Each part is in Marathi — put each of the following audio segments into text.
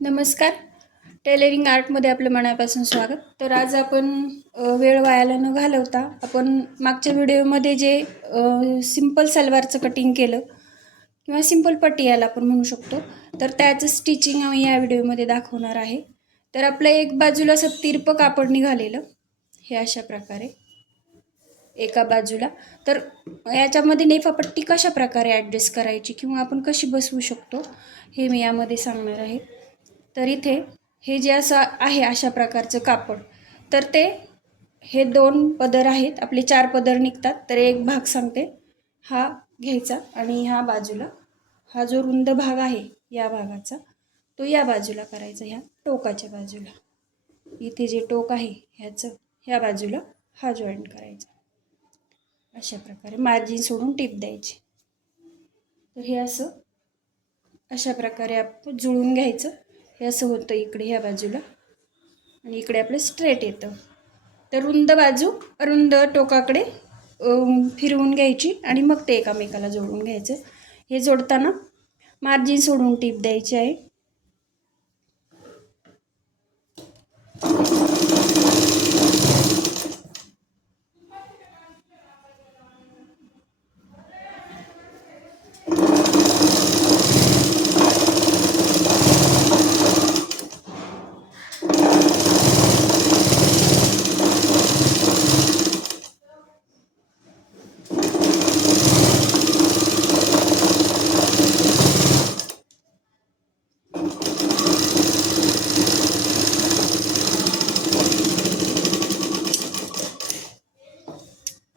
नमस्कार. टेलरिंग आर्टमध्ये आपलं मनापासून स्वागत. तर आज आपण वेळ वायाला न घालवता आपण मागच्या व्हिडिओमध्ये जे सिंपल सलवारचं कटिंग केलं किंवा सिंपल पट्टी याला आपण म्हणू शकतो, तर त्याचं स्टिचिंग आम्ही या व्हिडिओमध्ये दाखवणार आहे. तर आपल्या एक बाजूला असं तिरपं कापड निघालेलं, हे अशा प्रकारे एका बाजूला. तर याच्यामध्ये नेफापट्टी कशा प्रकारे ॲडजस्ट करायची किंवा आपण कशी बसवू शकतो हे मी यामध्ये सांगणार आहे. तर इथे हे जे असं आहे अशा प्रकारचं कापड, तर ते हे 2 पदर आहेत, आपले 4 पदर निघतात. तर एक भाग सांगते, हा घ्यायचा आणि ह्या बाजूला हा जो रुंद भाग आहे या भागाचा तो या बाजूला करायचा, ह्या टोकाच्या बाजूला. इथे जे टोक आहे ह्याचं ह्या बाजूला हा जॉईंट करायचा. अशा प्रकारे मार्जिन सोडून टीप द्यायची. तर हे असं अशा प्रकारे आपण जुळून घ्यायचं. हे असं होतं इकडे ह्या बाजूला आणि इकडे आपलं स्ट्रेट येतं. तर रुंद बाजू रुंद टोकाकडे फिरवून घ्यायची आणि मग ते एकामेकाला जोडून घ्यायचं. हे जोडताना मार्जिन सोडून टीप द्यायची आहे.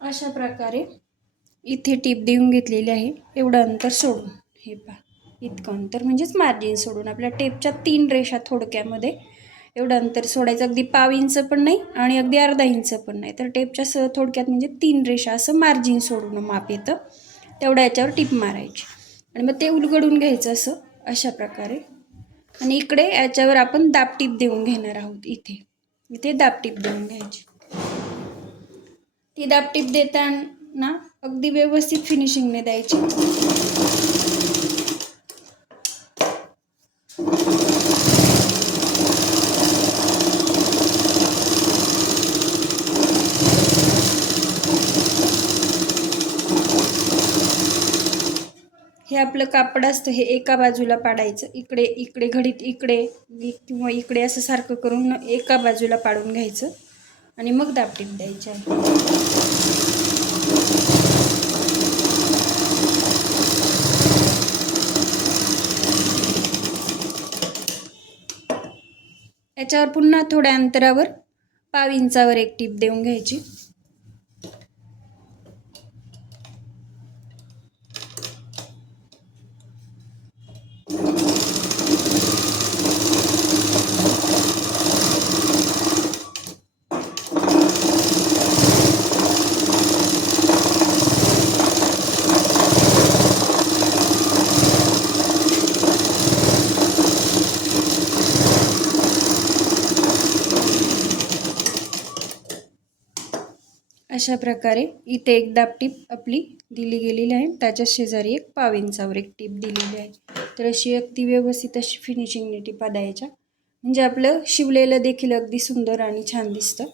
अशा प्रकारे इथे टीप देऊन घेतलेली आहे. एवढं अंतर सोडून, हे पहा इतकं अंतर म्हणजेच मार्जिन सोडून आपल्या टेपच्या 3 रेषा थोडक्यामध्ये एवढं अंतर सोडायचं. अगदी पाव इंच पण नाही आणि अगदी अर्धा इंच पण नाही. तर टेपच्या थोडक्यात म्हणजे 3 रेषा असं मार्जिन सोडून माप येतं, तेवढ्या याच्यावर टीप मारायची आणि मग ते उलगडून घ्यायचं असं अशा प्रकारे. आणि इकडे याच्यावर आपण दाबटीप देऊन घेणार आहोत. इथे दाबटीप देऊन घ्यायची. ती दाबटीप देताना अगदी व्यवस्थित फिनिशिंगने द्यायची. हे आपलं कापड असतं, हे एका बाजूला पाडायचं. इकडे घडीत इकडे किंवा इकडे असं सारखं करून एका बाजूला पाडून घ्यायचं आणि मग दाबटीप द्यायची आहे. याच्यावर पुन्हा थोड्या अंतरावर पाव इंचावर एक टीप देऊन घ्यायची. अशा प्रकारे इथे एक दाबटीप आपली दिली गेलेली आहे. त्याच्या शेजारी एक पाव इंचावर एक टीप दिलेली आहे. तर अशी अगदी व्यवस्थित अशी फिनिशिंगने टिपा द्यायच्या, म्हणजे आपलं शिवलेलं देखील अगदी सुंदर आणि छान दिसतं.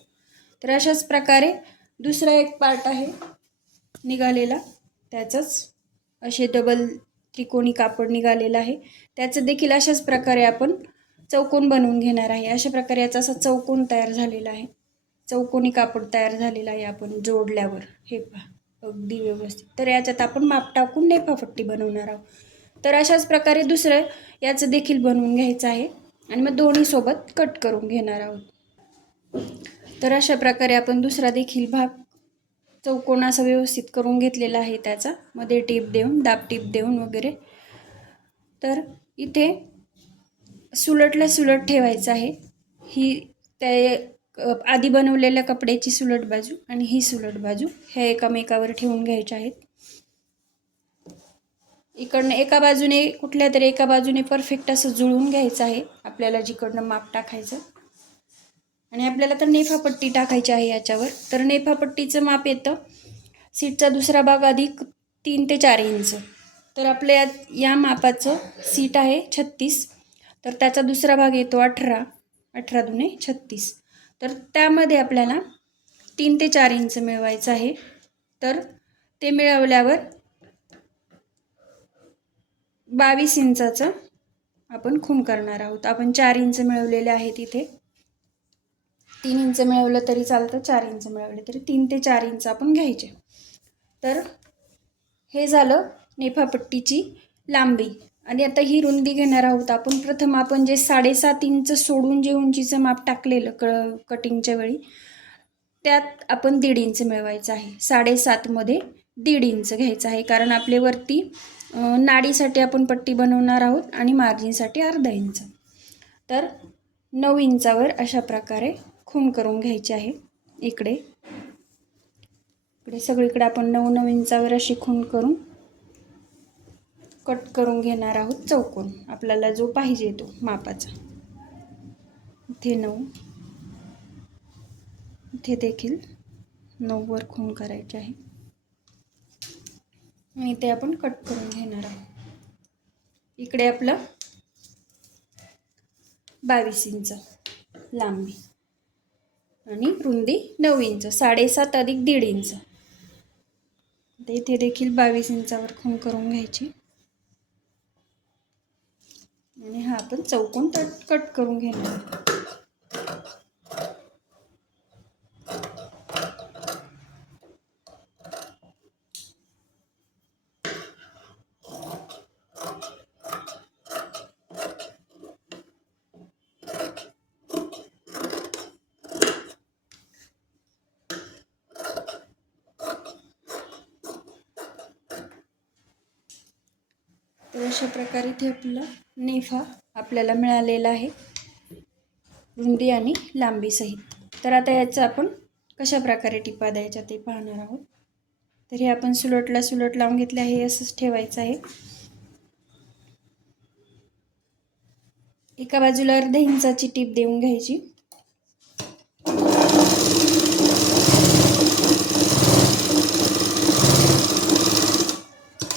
तर अशाच प्रकारे दुसरा एक पार्ट आहे निघालेला, त्याचंच असे डबल त्रिकोणी कापड निघालेलं आहे. त्याचं देखील अशाच प्रकारे आपण चौकोन बनवून घेणार आहे. अशा प्रकारे याचा असा चौकोन तयार झालेला आहे. चौकोनी कापड तयार झालेला आहे आपण जोडल्यावर. हे पहा अगदी व्यवस्थित. तर याच्यात आपण माप टाकून नेफापट्टी बनवणार आहोत. तर अशाच प्रकारे दुसरं याचं देखील बनवून घ्यायचं आहे आणि मग दोन्ही सोबत कट करून घेणार आहोत. तर अशा प्रकारे आपण दुसरा देखील भाग चौकोन असा व्यवस्थित करून घेतलेला आहे. त्याचा मध्ये टीप देऊन दाबटीप देऊन वगैरे. तर इथे सुलटला सुलट ठेवायचं आहे. ही त्या आधी बनवलेल्या कपड्याची सुलट बाजू आणि ही सुलट बाजू ह्या एकामेकावर ठेवून घ्यायच्या आहेत. इकडनं एका बाजूने कुठल्या तरी एका बाजूने परफेक्ट असं जुळवून घ्यायचं आहे आपल्याला, जिकडनं माप टाकायचं. आणि आपल्याला तर नेफापट्टी टाकायची आहे याच्यावर. तर नेफापट्टीचं माप येतं सीटचा दुसरा भाग अधिक 3 ते 4 इंच. तर आपल्या या मापाचं सीट आहे 36. तर त्याचा दुसरा भाग येतो 18, 18 दुने 36. तर त्यामध्ये आपल्याला 3 ते 4 इंच मिळवायचं आहे. तर ते मिळवल्यावर 22 इंचाचं आपण खूण करणार आहोत. आपण 4 इंच मिळवलेले आहेत इथे. 3 इंच मिळवलं तरी चालतं, 4 इंच मिळवले तरी 3 ते 4 इंच आपण घ्यायचे. तर हे झालं नेफापट्टीची लांबी. आणि आता ही रुंदी घेणार आहोत आपण. प्रथम आपण जे 7.5 इंच सोडून जे उंचीचं माप टाकलेलं कटिंगच्या वेळी, त्यात आपण 1.5 इंच मिळवायचं आहे. 7.5 मध्ये 1.5 इंच घ्यायचं आहे, कारण आपले वरती नाडीसाठी आपण पट्टी बनवणार आहोत आणि मार्जिनसाठी अर्धा इंच. तर 9 इंचावर अशा प्रकारे खूण करून घ्यायची आहे. इकडे सगळीकडे आपण 9 इंचावर अशी खूण करून कट करून घेणार आहोत चौकोन, आपल्याला जो पाहिजे तो मापाचा. इथे 9, इथे देखील 9 वर खूण करायची आहे आणि ते आपण कट करून घेणार आहोत. इकडे आपलं 22 इंच लांबी आणि रुंदी 9 इंच, 7.5 अधिक 1.5 इंच. इथे देखील 22 इंचावर खूण करून घ्यायची आणि हा आपण चौकोन कट करून घेणार. तर अशा प्रकारे इथे आपला नेफा आपल्याला मिळालेला आहे, रुंदी आणि लांबी सहित. तर आता याचं आपण कशा प्रकारे टिपा द्यायच्या ते पाहणार आहोत. तर हे आपण सुलटला सुलट लावून घेतले आहे, असंच ठेवायचं आहे. एका बाजूला अर्धा इंचाची टीप देऊन घ्यायची.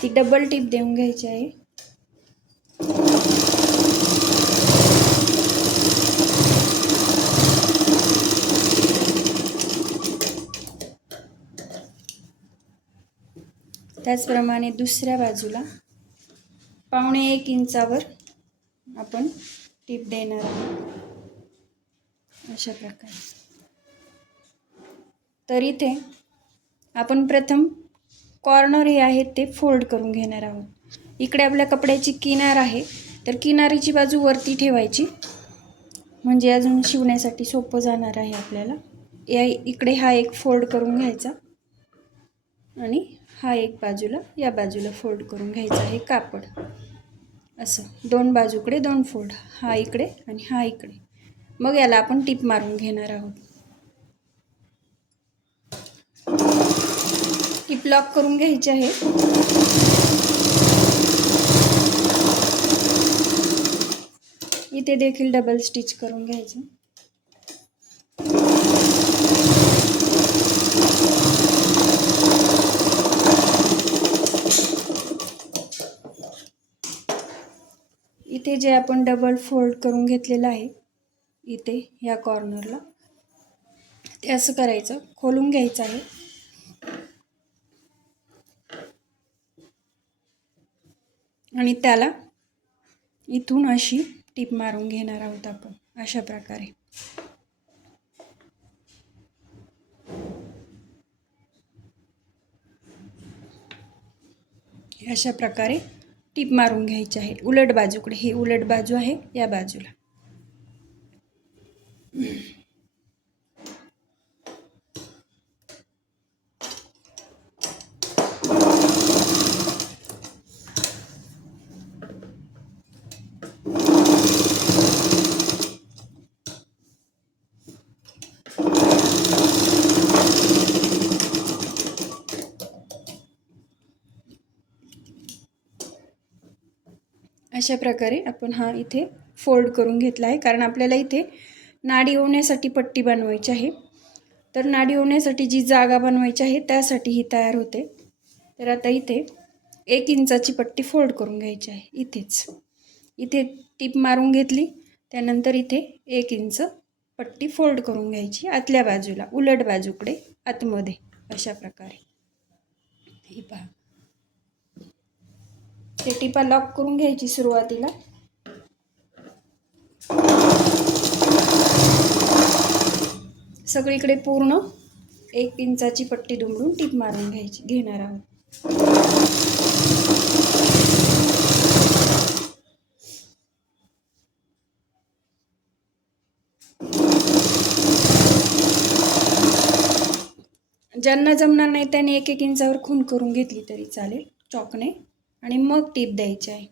ती डबल टीप देऊन घ्यायची आहे. त्याचप्रमाणे दुसऱ्या बाजूला 1.25 इंचावर आपण टीप देणार आहोत अशा प्रकारे. तर इथे आपण प्रथम कॉर्नर हे आहेत ते फोल्ड करून घेणार आहोत. इकडे आपल्या कपड्याची किनार आहे, तर किनारीची बाजू वरती ठेवायची, म्हणजे अजून शिवण्यासाठी सोपं जाणार आहे आपल्याला. इकडे हा एक फोल्ड करून घ्यायचा आणि हा एक बाजूला या बाजूला फोल्ड करून घ्यायचा आहे कापड. असं 2 बाजूकडे 2 फोल्ड, हा इकडे आणि हा इकडे. मग याला आपण टीप मारून घेणार आहोत. टीप लॉक करून घ्यायची आहे. इथे देखील डबल स्टिच करून घ्यायचं. इथे जे आपण डबल फोल्ड करून घेतलेलं आहे इथे या कॉर्नरला, ते असं करायचं, खोलून घ्यायचं आहे आणि त्याला इथून अशी टीप मारून घेणार आहोत आपण अशा प्रकारे. अशा प्रकारे टीप मारून घ्यायची आहे उलट बाजूकडे. ही उलट बाजू आहे या बाजूला. अशा प्रकारे आपण हा इथे फोल्ड करून घेतला आहे, कारण आपल्याला इथे नाडी ओवण्यासाठी पट्टी बनवायची आहे. तर नाडी ओवण्यासाठी जी जागा बनवायची आहे त्यासाठी ही तयार होते. तर आता इथे 1 इंचाची पट्टी फोल्ड करून घ्यायची आहे इथेच. इथे टीप मारून घेतली. त्यानंतर इथे 1 इंच पट्टी फोल्ड करून घ्यायची आतल्या बाजूला, उलट बाजूकडे आतमध्ये, अशा प्रकारे. हे पहा, ते टिपा लॉक करून घ्यायची सुरुवातीला. सगळीकडे पूर्ण 1 इंचाची पट्टी दुमडून टीप मारून घेणार आहोत. ज्यांना जमणार नाही त्याने 1-1 इंचावर खूण करून घेतली तरी चालेल चॉकने, आणि मग टीप द्यायची आहे.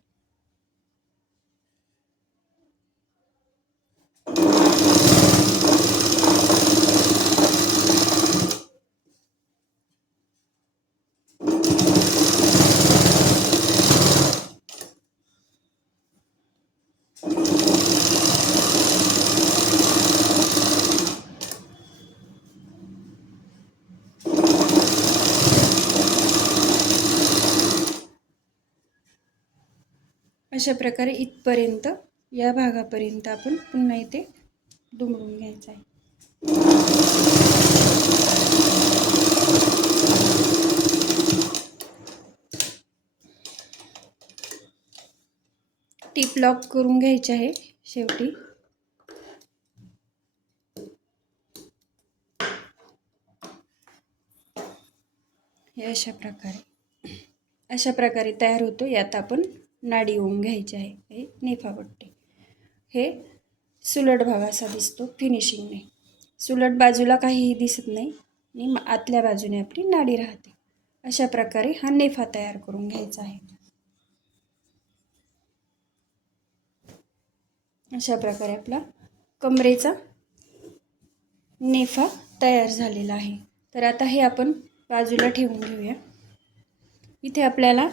अशा प्रकारे इथपर्यंत, या भागापर्यंत आपण पुन्हा इथे दुमडून घ्यायचं आहे. टीप लॉक करून घ्यायची आहे शेवटी. हे अशा प्रकारे तयार होतो. यात आपण नाडी ओवून घ्यायची आहे. हे नेफापट्टी, हे सुलट भाग असा दिसतो फिनिशिंगने. सुलट बाजूला काहीही दिसत नाही आणि आतल्या बाजूने आपली नाडी राहते. अशा प्रकारे हा नेफा तयार करून घ्यायचा आहे. अशा प्रकारे आपला कमरेचा नेफा तयार झालेला आहे. तर आता हे आपण बाजूला ठेवून घेऊया. इथे आपल्याला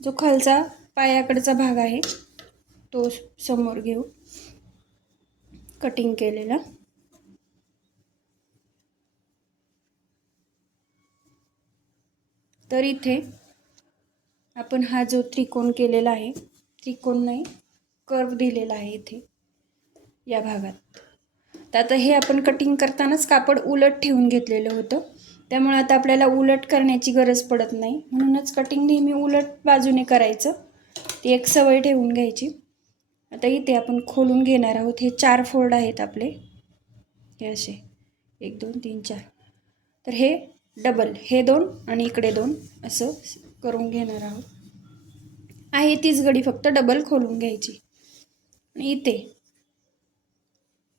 जो खालचा पायाकडचा भाग आहे तो समोर घेऊ, कटिंग केलेला. तर इथे आपण हा जो त्रिकोण केलेला आहे, त्रिकोण नाही कर्व दिलेला आहे इथे या भागात. तर आता हे आपण कटिंग करतानाच कापड उलट ठेवून घेतलेलं होतं, त्यामुळे आता आपल्याला उलट करण्याची गरज पडत नाही. म्हणूनच कटिंग नेहमी उलट बाजूने करायचं, ती एक सवय ठेवून घ्यायची. आता इथे आपण खोलून घेणार आहोत. हे 4 फोल्ड आहेत आपले, हे असे 1 2 3 4. तर हे डबल, हे 2 आणि इकडे 2 असं करून घेणार आहोत. आहे तीच गडी, फक्त डबल खोलून घ्यायची. आणि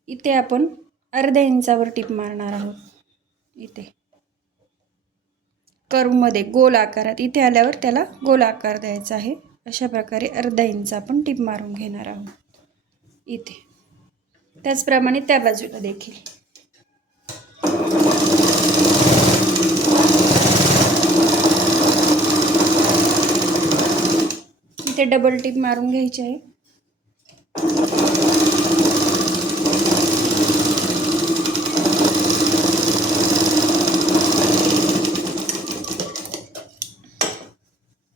इथे आपण अर्ध्या इंचावर टीप मारणार आहोत. इथे कर्वमध्ये गोल आकारात, इथे आल्यावर त्याला गोल आकार द्यायचा आहे. अशा प्रकारे अर्धा इंच आपण टीप मारून घेणार आहोत इथे. त्याचप्रमाणे त्या बाजूला देखील. इथे डबल टीप मारून घ्यायची आहे.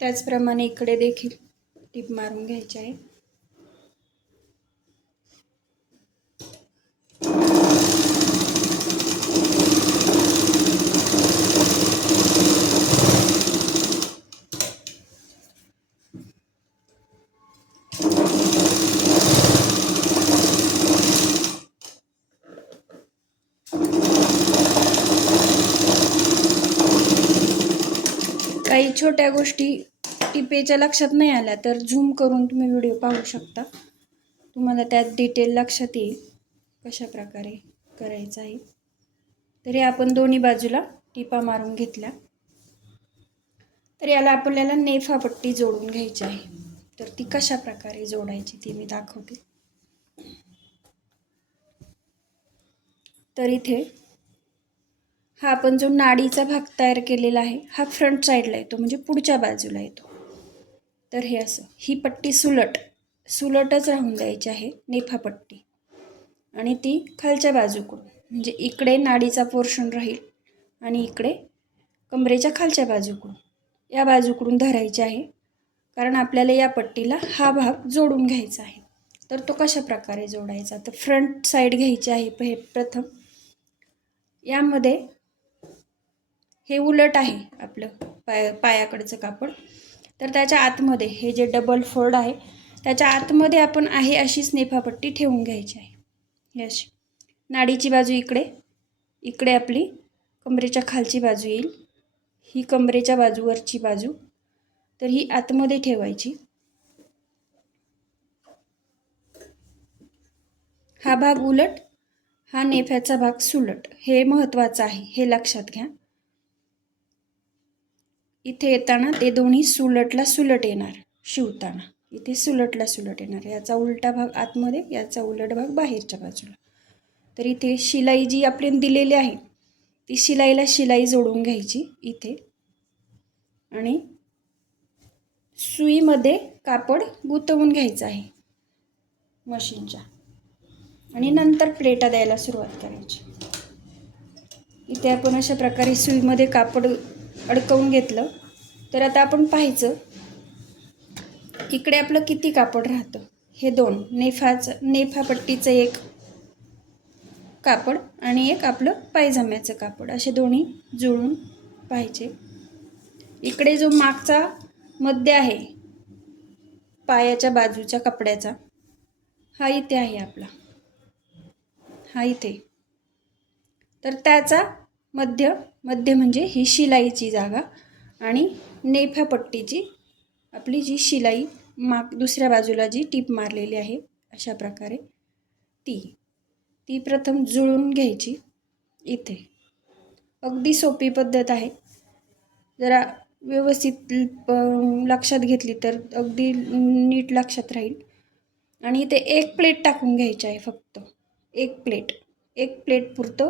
त्याचप्रमाणे इकडे देखील टीप मारून घ्यायची आहे. काही छोट्या गोष्टी टिपेच्या लक्षात नाही आल्या तर झूम करून तुम्ही व्हिडिओ पाहू शकता. तुम्हाला त्यात डिटेल लक्षात येईल कशा प्रकारे करायचं आहे. तरी आपण दोन्ही बाजूला टिपा मारून घेतल्या. तर याला आपल्याला नेफा पट्टी जोडून घ्यायची आहे. तर ती कशा प्रकारे जोडायची ती मी दाखवते. तर इथे हा आपण जो नाडीचा भाग तयार केलेला आहे हा फ्रंट साईडला येतो, म्हणजे पुढच्या बाजूला येतो. तर हे असं, ही पट्टी सुलटच राहून द्यायची आहे, नेफा पट्टी. आणि ती खालच्या बाजूकडून, म्हणजे इकडे नाडीचा पोर्शन राहील आणि इकडे कमरेच्या खालच्या बाजूकडून, या बाजूकडून धरायची आहे. कारण आपल्याला या पट्टीला हा भाग जोडून घ्यायचा आहे. तर तो कशा प्रकारे जोडायचा, तर फ्रंट साईड घ्यायची आहे प्रथम. यामध्ये हे उलट आहे आपलं पायाकडचं कापड, तर त्याच्या आतमध्ये हे जे डबल फोल्ड आहे त्याच्या आतमध्ये आपण आहे अशीच नेफापट्टी ठेवून घ्यायची आहे. ही अशी नाडीची बाजू इकडे, इकडे आपली कमरेच्या खालची बाजू येईल, ही कमरेच्या बाजूवरची बाजू, तर ही आतमध्ये ठेवायची. हा भाग उलट, हा नेफ्याचा भाग सुलट, हे महत्त्वाचं आहे, हे लक्षात घ्या. इथे येताना ते दोन्ही सुलटला सुलट येणार, शिवताना इथे सुलटला सुलट येणार. याचा उलटा भाग आतमध्ये, याचा उलट भाग बाहेरच्या बाजूला. तर इथे शिलाई जी आपल्याला दिलेली आहे ती शिलाईला शिलाई जोडून घ्यायची इथे, आणि सुईमध्ये कापड गुंतवून घ्यायचं आहे मशीनच्या, आणि नंतर प्लेटा द्यायला सुरुवात करायची. इथे आपण अशा प्रकारे सुईमध्ये कापड अडकवून घेतलं. तर आता आपण पाहायचं इकडे आपलं किती कापड राहतं. हे दोन नेफापट्टीचं एक कापड आणि एक आपलं पायजाम्याचं कापड, असे दोन्ही जुळून पाहिजे. इकडे जो मागचा मध्य आहे पायाच्या बाजूच्या कपड्याचा, हा इथे आहे आपला, हा इथे. तर त्याचा मध्य म्हणजे ही शिलाईची जागा, आणि नेफापट्टीची आपली जी शिलाई दुसऱ्या बाजूला जी टीप मारलेली आहे अशा प्रकारे ती प्रथम जुळून घ्यायची इथे. अगदी सोपी पद्धत आहे, जरा व्यवस्थित लक्षात घेतली तर अगदी नीट लक्षात राहील. आणि इथे एक प्लेट टाकून घ्यायची आहे, फक्त एक प्लेट पुरतं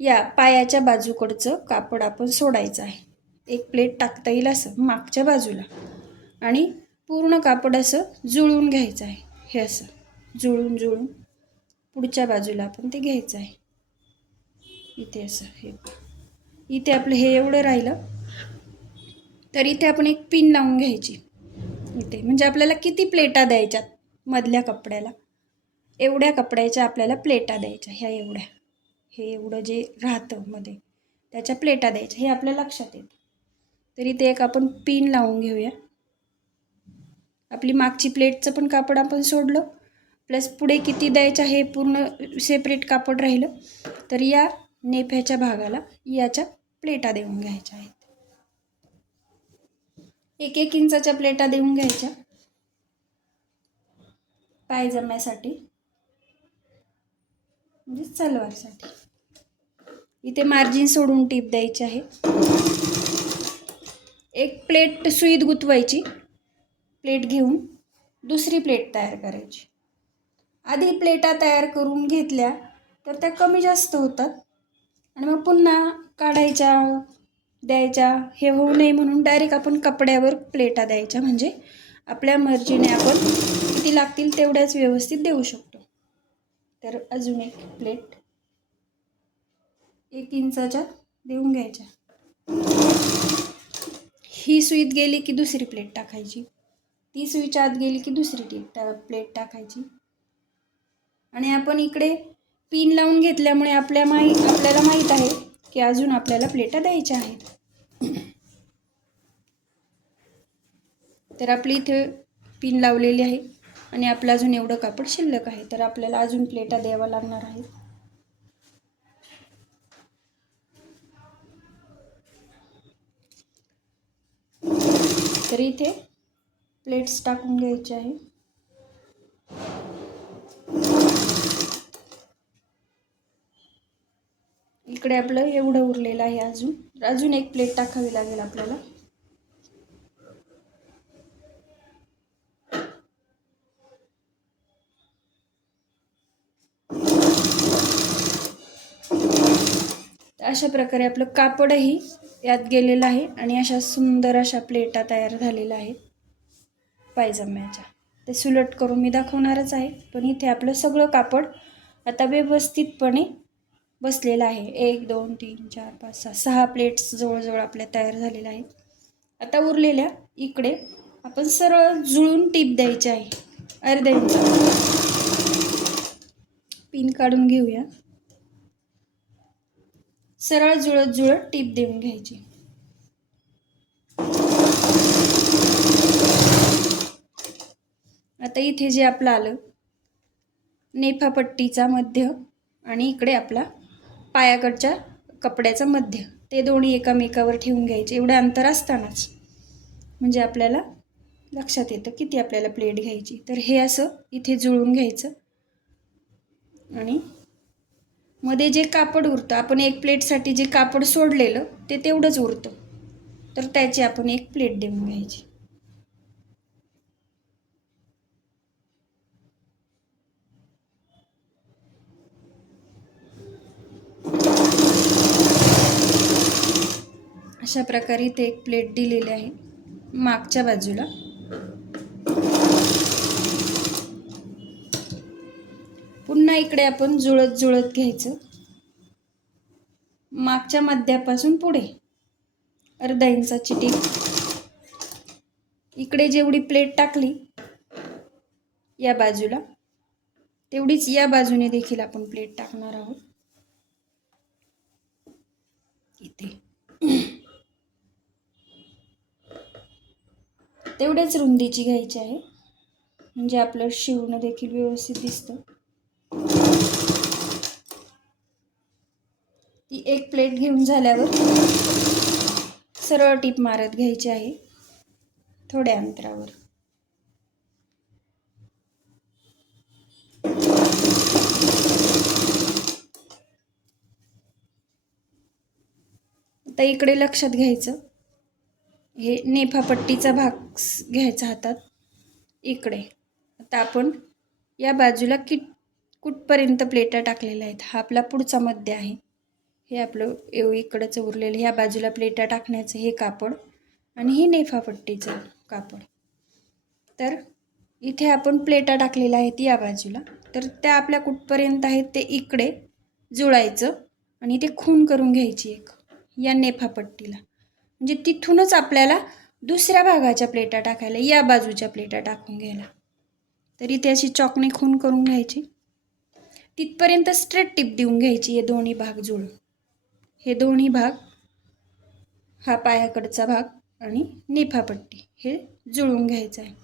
या पायाच्या बाजूकडचं कापड आपण सोडायचं आहे. एक प्लेट टाकता येईल असं मागच्या बाजूला, आणि पूर्ण कापड असं जुळून घ्यायचं आहे. हे असं जुळून पुढच्या बाजूला आपण ते घ्यायचं आहे. इथे असं हे इथे आपलं हे एवढं राहिलं, तर इथे आपण एक पिन लावून घ्यायची इथे. म्हणजे आपल्याला किती प्लेटा द्यायच्यात मधल्या कपड्याला, एवढ्या कपड्याच्या आपल्याला प्लेटा द्यायच्या, ह्या एवढ्या, हे एवढं जे राहतं मध्ये त्याच्या प्लेटा द्यायच्या, हे आपल्या लक्षात येतं. तर इथे एक आपण पिन लावून घेऊया. आपली मागची प्लेटचं पण कापड आपण सोडलं, प्लस पुढे किती द्यायचं हे पूर्ण सेपरेट कापड राहिलं. तर या नेफ्याच्या भागाला याच्या प्लेटा देऊन घ्यायच्या आहेत. 1-1 इंचाच्या प्लेटा देऊन घ्यायच्या पायजम्यासाठी, म्हणजे सलवारसाठी. इथे मार्जिन सोडून टीप द्यायची आहे. एक प्लेट सुईत गुंतवायची, प्लेट घेऊन दुसरी प्लेट तयार करायची. आधी प्लेटा तयार करून घेतल्या तर त्या कमी जास्त होतात, आणि मग पुन्हा काढायच्या द्यायच्या हे होऊ नये म्हणून डायरेक्ट आपण कपड्यावर प्लेटा द्यायच्या, म्हणजे आपल्या मर्जीने आपण किती लागतील तेवढ्याच व्यवस्थित देऊ शकतो. तर अजून एक प्लेट 1 इंचाच्या देऊन घ्यायच्या. ही सुईत गेली की दुसरी प्लेट टाकायची, ती सुईच्या आत गेली की दुसरी प्लेट टाकायची. आणि आपण इकडे पिन लावून घेतल्यामुळे आपल्याला माहीत आहे की अजून आपल्याला प्लेटा द्यायच्या आहेत. तर आपली इथे पिन लावलेली आहे, आणि आपलं अजून एवढं कापड शिल्लक आहे, तर आपल्याला अजून प्लेटा द्यावा लागणार आहे. तर इथे प्लेट्स टाकून घ्यायचे आहे. इकडे आपलं एवढं उरलेलं आहे, अजून एक प्लेट टाकावी लागेल आपल्याला. अशा प्रकारे आपलं कापडही यात गेलेलं आहे, आणि अशा सुंदर अशा प्लेटा तयार झालेल्या आहेत पायजम्याच्या. ते सुलट करून मी दाखवणारच आहे, पण इथे आपलं सगळं कापड आता व्यवस्थितपणे बसलेलं आहे. 1 2 3 4 5 6 प्लेट्स जवळजवळ आपल्या तयार झालेल्या आहेत. आता उरलेल्या इकडे आपण सरळ जुळून टीप द्यायची आहे. अर्धा इंच पिन काढून घेऊया. सरळ जुळत जुळत टीप देऊन घ्यायची. आता इथे जे आपलं आलं नेफापट्टीचा मध्य आणि इकडे आपला पायाकडच्या कपड्याचा मध्य, ते दोन्ही एकामेकावर ठेवून घ्यायचे. एवढं अंतर असतानाच म्हणजे आपल्याला लक्षात येतं किती आपल्याला प्लेट घ्यायची. तर हे असं इथे जुळून घ्यायचं आणि मध्ये जे कापड उरतं, आपण एक प्लेटसाठी जे कापड सोडलेलं ते तेवढंच उरतं, तर त्याची आपण एक प्लेट देऊन घ्यायची. अशा प्रकारे इथे एक प्लेट दिलेली आहे मागच्या बाजूला. पुन्हा इकडे आपण जुळत जुळत घ्यायचं. मागच्या मध्यापासून पुढे अर्धा इंचाची टीप. इकडे जेवढी प्लेट टाकली या बाजूला तेवढीच या बाजूने देखील आपण प्लेट टाकणार आहोत. इथे तेवढेच रुंदीची घ्यायची आहे म्हणजे आपलं शिवणं देखील व्यवस्थित दिसतं. ती एक प्लेट घेऊन झाल्यावर सरळ टीप मारत घ्यायची आहे थोड्या अंतरावर. आता इकडे लक्षात घ्यायचं, हे नेफापट्टीचा भाग घ्यायचा हातात इकडे. आता आपण या बाजूला कुठपर्यंत प्लेटा टाकलेल्या आहेत, हा आपला पुढचा मध्य आहे. हे आपलं इकडंच उरलेलं ह्या बाजूला प्लेटा टाकण्याचं हे कापड आणि हे नेफापट्टीचं कापड. तर इथे आपण प्लेटा टाकलेल्या आहेत या बाजूला, तर त्या आपल्या कुठपर्यंत आहेत ते इकडे जुळायचं आणि ते खून करून घ्यायची एक या नेफापट्टीला. म्हणजे तिथूनच आपल्याला दुसऱ्या भागाच्या प्लेटा टाकायला, या बाजूच्या प्लेटा टाकून घ्यायला. तर इथे अशी चॉकने खून करून घ्यायची. तिथपर्यंत स्ट्रेट टिप देऊन घ्यायची. हे दोन्ही भाग जुळून, हे दोन्ही भाग, हा पायाकडचा भाग आणि नेफापट्टी हे जुळून घ्यायचं आहे.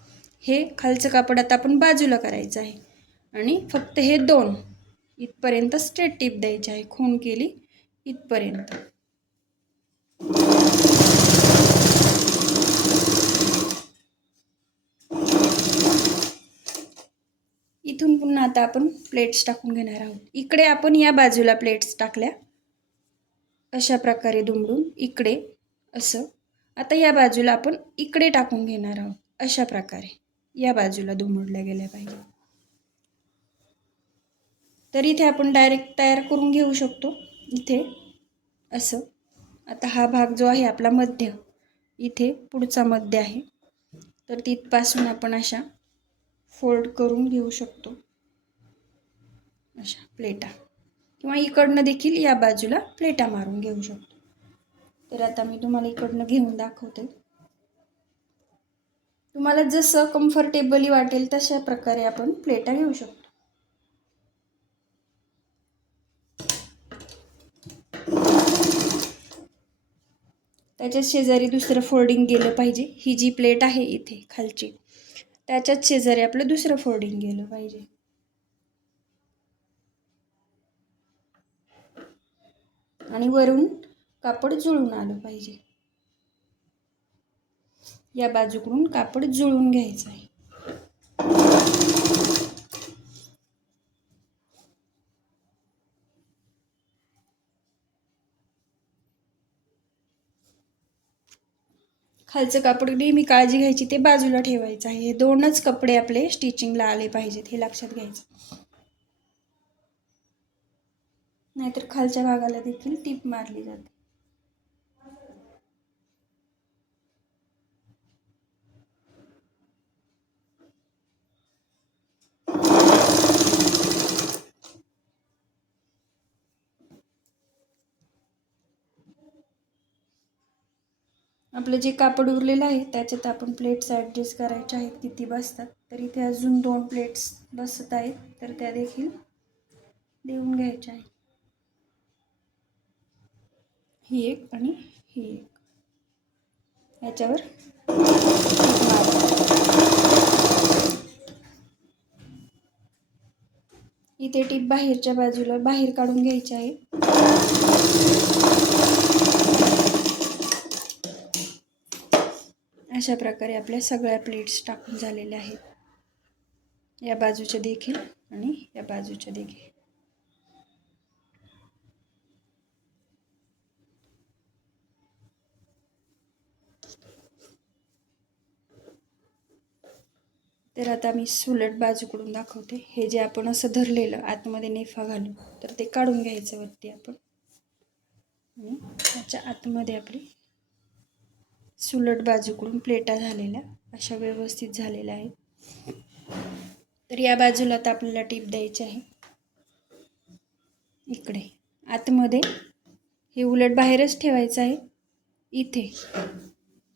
हे खालचं कापड आता आपण बाजूला करायचं आहे आणि फक्त हे दोन इथपर्यंत स्ट्रेट टिप द्यायची आहे. खून केली इथपर्यंत. इथून पुन्हा आता आपण प्लेट्स टाकून घेणार आहोत. इकडे आपण या बाजूला प्लेट्स टाकल्या अशा प्रकारे दुमडून इकडे असं. आता या बाजूला आपण इकडे टाकून घेणार आहोत अशा प्रकारे, या बाजूला दुमडल्या गेल्या पाहिजे. तर इथे आपण डायरेक्ट तयार करून घेऊ शकतो इथे असं. आता हा भाग जो आहे आपला मध्य, इथे पुढचा मध्य आहे, तर तिथपासून आपण अशा फोल्ड करून घेऊ शकतो अशा प्लेटा, किंवा इकडनं देखील या बाजूला प्लेटा मारून घेऊ शकतो. तर आता मी तुम्हाला इकडनं घेऊन दाखवते. तुम्हाला जसं कम्फर्टेबली वाटेल तशा प्रकारे आपण प्लेटा घेऊ शकतो. त्याच्याच शेजारी दुसरं फोल्डिंग गेलं पाहिजे. ही जी प्लेट आहे इथे खालची, त्याच्याच शेजारी आपलं दुसरं फोल्डिंग गेलं पाहिजे. आणि वरून कापड जुळून आलं पाहिजे. या बाजूकडून कापड जुळून घ्यायचं आहे. खालचं कापड नेहमी काळजी घ्यायची ते बाजूला ठेवायचं आहे. हे दोनच कपडे आपले स्टिचिंगला आले पाहिजेत, हे लक्षात घ्यायचं. नाहीतर खालच्या भागाला देखील टीप मारली जाते. आपलं जे कापड उरलेलं आहे त्याच्यात आपण प्लेट्स ॲडजस्ट करायच्या आहेत किती बसतात. तर इथे अजून 2 प्लेट्स बसत आहेत, तर त्या देखील देऊन घ्यायच्या आहेत. ही एक आणि ही एक. याच्यावर इथे टीप बाहेरच्या बाजूला बाहेर काढून घ्यायची आहे. अशा प्रकारे आपल्या सगळ्या प्लेट्स टाकून झालेल्या आहेत. या बाजूच्या देखील आणि या बाजूच्या देखील. तर आता मी सुलट बाजूकडून दाखवते. हे जे आपण असं धरलेलं आतमध्ये नेफा घालून, तर ते काढून घ्यायचं वरती आपण आणि त्याच्या आतमध्ये आपली सुलट बाजूकडून प्लेटा झालेल्या अशा व्यवस्थित झालेल्या आहेत. तर या बाजूला आता आपल्याला टीप द्यायची आहे. इकडे आतमध्ये हे उलट बाहेरच ठेवायचं आहे.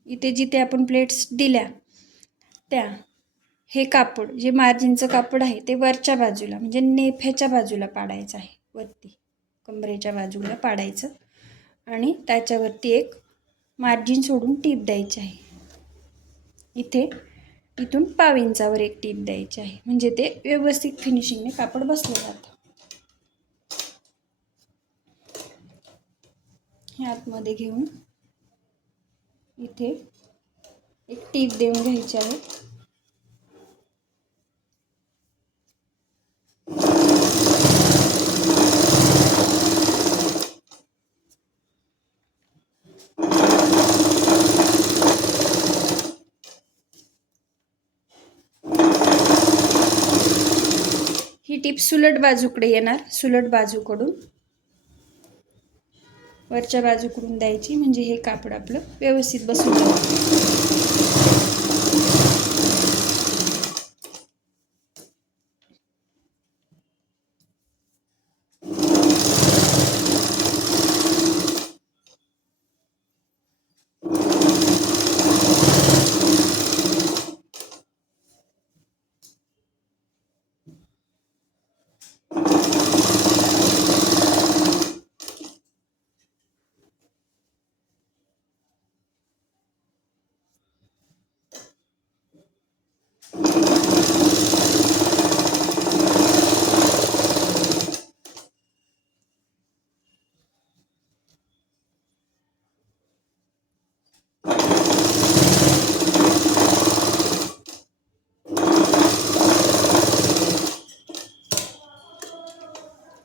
इथे जिथे आपण प्लेट्स दिल्या त्या हे कापड जे मार्जिनचं कापड आहे ते वरच्या बाजूला म्हणजे नेफ्याच्या बाजूला पाडायचं आहे. वरती कमरेच्या बाजूला पाडायचं आणि त्याच्यावरती एक मार्जिन सोडून टीप द्यायची आहे. इथून 1/2 इंचावर एक टीप द्यायची आहे, म्हणजे ते व्यवस्थित फिनिशिंगने कापड बसलं जातं. हे आतमध्ये घेऊन इथे एक टीप देऊन घ्यायची आहे. ही टीप सुलट बाजूकडे येणार. सुलट बाजूकडून वरच्या बाजूकडून द्यायची, म्हणजे हे कापड आपलं व्यवस्थित बसून जाईल.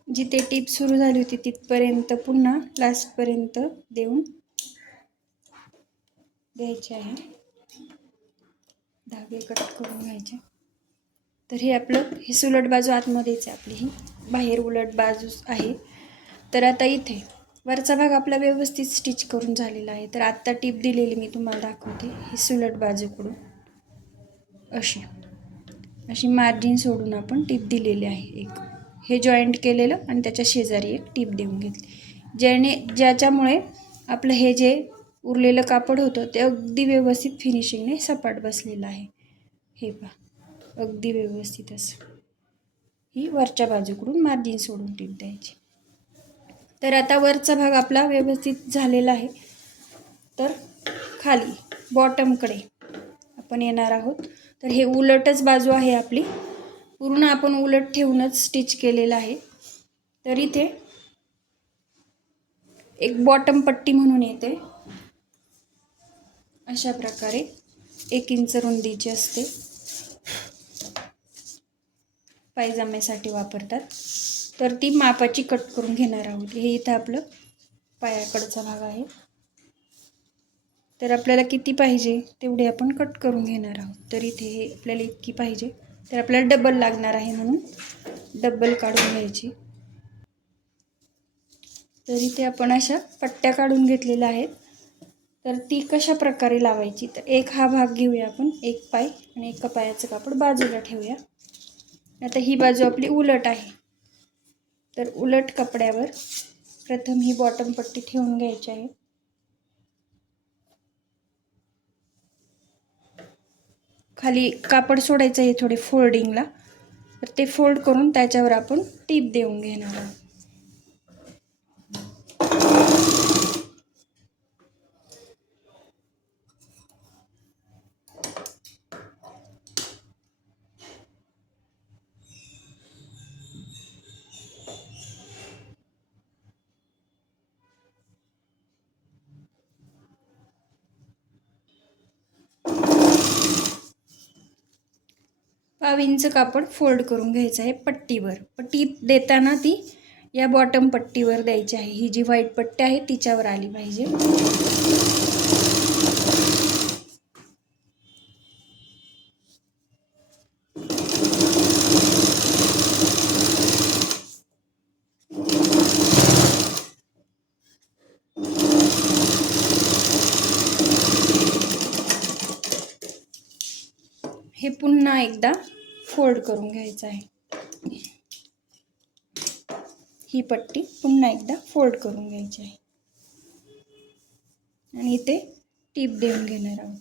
जिथे टीप सुरू झाली होती तिथपर्यंत पुन्हा लास्टपर्यंत देऊन द्यायचे आहे. धागे कट करून घ्यायचे. तर हे आपलं ही सुलट बाजू आतमध्येच आहे, आपली ही बाहेर उलट बाजू आहे. तर आता इथे वरचा भाग आपला व्यवस्थित स्टिच करून झालेला आहे. तर आत्ता टीप दिलेली मी तुम्हाला दाखवते. ही सुलट बाजूकडून अशी मार्जिन सोडून आपण टीप दिलेली आहे. एक हे जॉईंट केलेलं आणि त्याच्या शेजारी एक टीप देऊन घेतली, ज्याच्यामुळे आपलं हे जे उरलेलं कापड होतं ते अगदी व्यवस्थित फिनिशिंगने सपाट बसलेलं आहे. हे पहा अगदी व्यवस्थित असं. ही वरच्या बाजूकडून मार्जिन सोडून टीप द्यायची. तर आता वरचा भाग आपला व्यवस्थित झालेला आहे. तर खाली बॉटमकडे आपण येणार आहोत. तर हे उलटच बाजू आहे आपली, पूर्ण आपण उलट ठेवूनच स्टिच केलेलं आहे. तर इथे एक बॉटम पट्टी म्हणून येते, अशा प्रकारे 1 इंच रुंदीची असते, पायजाम्यासाठी वापरतात. तर ती मापाची कट करून घेणार आहोत. हे इथं आपलं पायाकडचा भाग आहे. तर आपल्याला किती पाहिजे तेवढे आपण कट करून घेणार आहोत. तर इथे हे आपल्याला इतकी पाहिजे, तर आपल्याला डबल लागणार आहे म्हणून डबल काढून घ्यायची. तर इथे आपण अशा पट्ट्या काढून घेतलेल्या आहेत. तर ती कशा प्रकारे लावायची, तर एक हा भाग घेऊया आपण, एक पाय आणि एका पायाचं कापड बाजूला ठेवूया. आता ही बाजू आपली उलट आहे. तर उलट कपड्यावर प्रथम ही बॉटम पट्टी ठेवून घ्यायची आहे. खाली कापड सोडायचं आहे थोडे फोल्डिंगला, तर ते फोल्ड करून त्याच्यावर आपण टीप देऊन घेणार आहोत. पाव इंच कापड फोल्ड करून घ्यायचं आहे पट्टीवर. पट्टी देताना ती या बॉटम पट्टीवर द्यायची आहे. ही जी व्हाईट पट्टी आहे तिच्यावर आली पाहिजे. हे पुन्हा एकदा फोल्ड करून घ्यायचं आहे. ही पट्टी पुन्हा एकदा फोल्ड करून घ्यायची आहे आणि इथे टीप देऊन घेणार आहोत.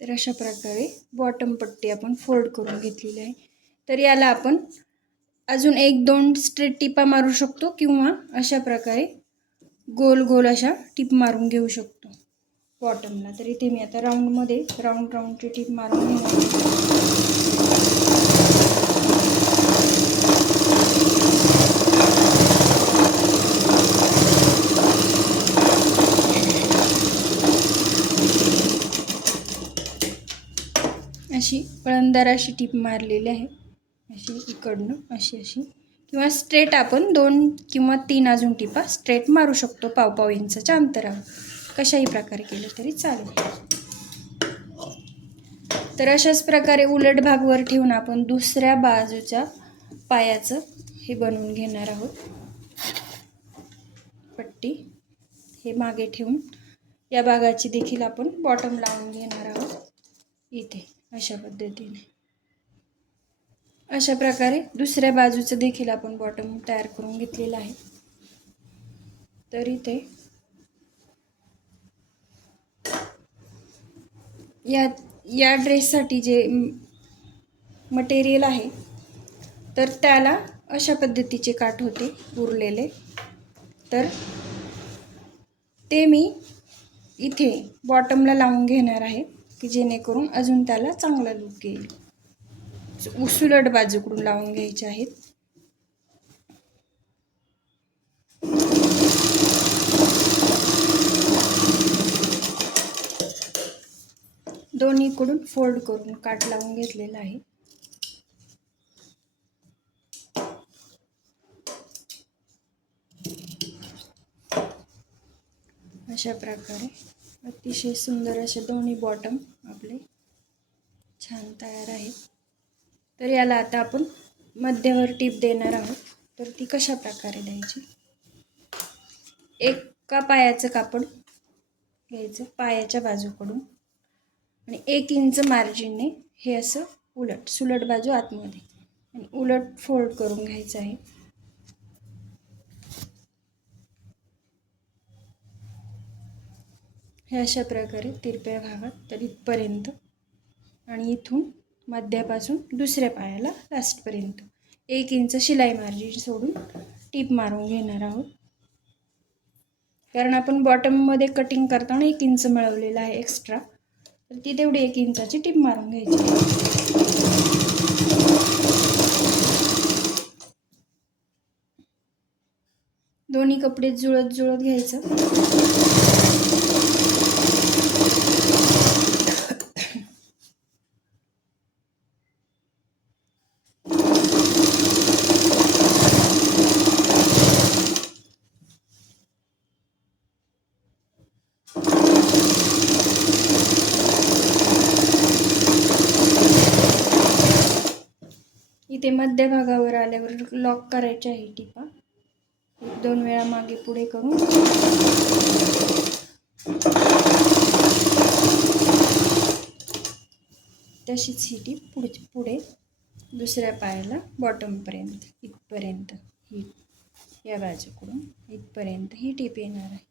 तर अशा प्रकारे बॉटम पट्टी आपण फोल्ड करून घेतलेली आहे. तर याला आपण अजून 1-2 स्ट्रेट टिपा मारू शकतो किंवा अशा प्रकारे गोल गोल अशा टिप मारून घेऊ शकतो बॉटमला. तर इथे मी आता राऊंडमध्ये राऊंडची टिप मारून घेणार. अशी वळणदार अशी टीप मारलेली आहे. अशी इकडनं अशी किंवा स्ट्रेट आपण 2 किंवा 3 अजून टिपा स्ट्रेट मारू शकतो पाव इंचाच्या अंतरावर. कशाही प्रकारे केलं तरी चालेल. तर अशाच प्रकारे उलट भागवर ठेवून आपण दुसऱ्या बाजूच्या पायाचं हे बनवून घेणार आहोत. पट्टी हे मागे ठेवून या भागाची देखील आपण बॉटम लावून घेणार आहोत इथे अशा पद्धतीने. अशा प्रकारे दुसऱ्या बाजूचं देखील आपण बॉटम तयार करून घेतलेलं आहे. तर इथे या ड्रेससाठी जे मटेरियल आहे तर त्याला अशा पद्धतीचे काठ होते उरलेले, तर ते मी इथे बॉटमला लावून घेणार आहे की जेणेकरून अजून त्याला चांगला लुक येईल. सुलट बाजूकडून लावून घ्यायचे आहेत. दोन्हीकडून फोल्ड करून काठ लावून घेतलेला आहे. अशा प्रकारे अतिशय सुंदर असे दोन्ही बॉटम आपले छान तयार आहेत. तर याला आता आपण मध्यावर टीप देणार आहोत. तर ती कशा प्रकारे द्यायची, एका पायाचं कापड घ्यायचं पायाच्या बाजूकडून आणि 1 इंच मार्जिनने हे असं सुलट बाजू आतमध्ये आणि उलट फोल्ड करून घ्यायचं आहे. हे अशा प्रकारे तिरप्या भागात तर इथपर्यंत आणि इथून मध्यापासून दुसऱ्या पायाला लास्टपर्यंत 1 इंच शिलाई मार्जिन सोडून टीप मारून घेणार आहोत. कारण आपण बॉटममध्ये कटिंग करताना 1 इंच मिळवलेला आहे एक्स्ट्रा, तर ती तेवढी 1 इंचाची टीप मारून घ्यायची. दोन्ही कपडे जुळत घ्यायचं. इथे मध्यभागावर आल्यावर लॉक करायचे आहे टिपा. 1-2 वेळा मागे पुढे करून तशीच ही टीप पुढे दुसऱ्या पायाला बॉटमपर्यंत इथपर्यंत ही या बाजूकडून इथपर्यंत ही टीप येणार आहे.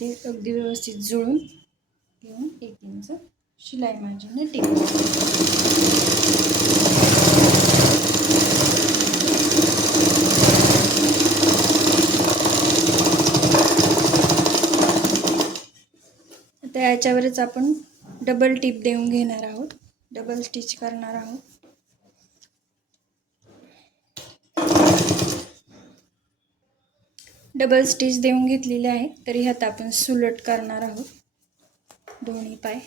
ते अगदी व्यवस्थित जुळून घेऊन 1 इंच शिलाई मार्जिनने टिप. आता याच्यावरच आपण डबल टिप देऊन घेणार आहोत, डबल स्टिच करणार आहोत. डबल स्टिच देऊन घेतलेले आहे. तरी ह्यात आपण सुलट करणार आहोत दोन्ही पाय.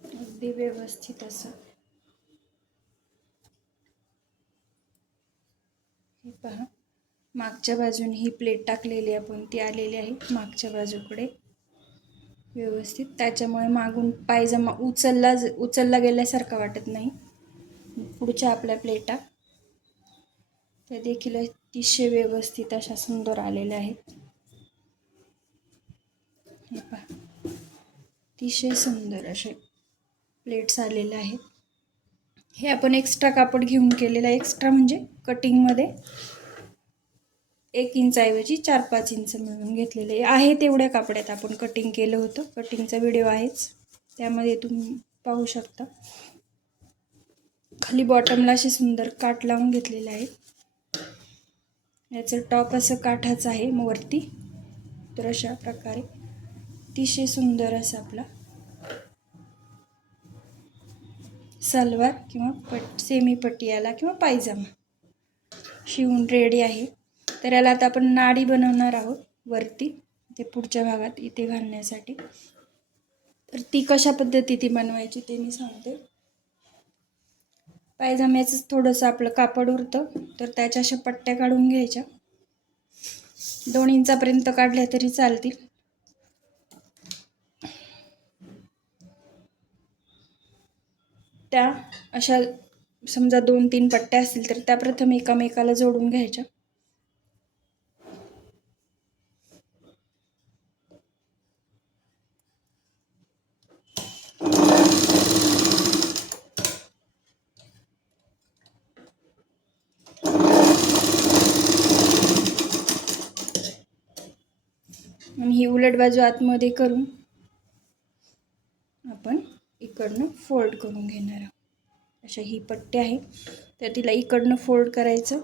अगदी व्यवस्थित असं हे पहा, मागच्या बाजूने ही प्लेट टाकलेली आपण ती आलेली आहे मागच्या बाजूकडे व्यवस्थित. त्याच्यामुळे मागून पायजमा उचलला गेल्यासारखा वाटत नाही. पुढच्या आपल्या प्लेटा त्या देखील अतिशय व्यवस्थित अशा सुंदर आलेल्या आहेत. हे पहा, अतिशय सुंदर असे प्लेट्स आलेले आहेत. हे आपण एक्स्ट्रा कापड घेऊन केलेलं आहे. एक्स्ट्रा म्हणजे कटिंगमध्ये 1 इंचाऐवजी 4-5 इंच मिळून घेतलेले आहे. तेवढ्या कापड्यात आपण कटिंग केलं होतं. कटिंगचा व्हिडिओ आहेच, त्यामध्ये तुम्ही पाहू शकता. खाली बॉटमला असे सुंदर काठ लावून घेतलेले आहे. याचं टॉप असं काठाचं आहे वरती. तर अशा प्रकारे अतिशय सुंदर असं आपला सलवार किंवा सेमी पटियाला किंवा पायजमा शिवून रेडी आहे. तर याला आता आपण नाडी बनवणार आहोत वरती, ते पुढच्या भागात इथे घालण्यासाठी. तर ती कशा पद्धतीने बनवायची ते मी सांगते. पायजम्याचं थोडंसं आपलं कापड उरतं, तर त्याच्या अशा पट्ट्या काढून घ्यायच्या. 2 इंचापर्यंत काढल्या तरी चालतील. त्या अशा समजा 2-3 पट्ट्या असतील तर त्या प्रथम एकामेकाला जोडून घ्यायच्या. आणि ही उलट बाजू आतमध्ये करून आपण इकडनं फोल्ड करून घेणार आहोत. अशा ही पट्टी आहे तर तिला इकडनं फोल्ड करायचं,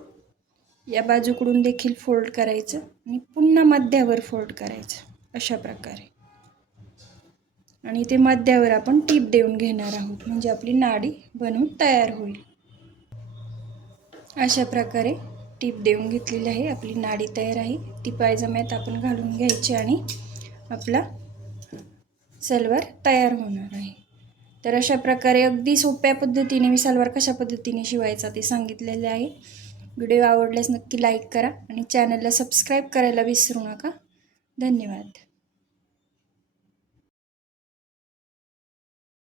या बाजूकडून देखील फोल्ड करायचं आणि पुन्हा मध्यावर फोल्ड करायचं अशा प्रकारे. आणि ते मध्यावर आपण टीप देऊन घेणार आहोत, म्हणजे आपली नाडी बनवून तयार होईल. अशा प्रकारे टीप देऊन घेतलेली आहे. आपली नाडी तयार आहे. ती पायजम्यात आपण घालून घ्यायची आणि आपला सलवार तयार होणार आहे. तर अशा प्रकारे अगदी सोप्या पद्धतीने मी सलवार कशा पद्धतीने शिवायचा ते सांगितलेले आहे. व्हिडिओ आवडल्यास नक्की लाईक करा आणि चॅनलला सबस्क्राईब करायला विसरू नका. धन्यवाद.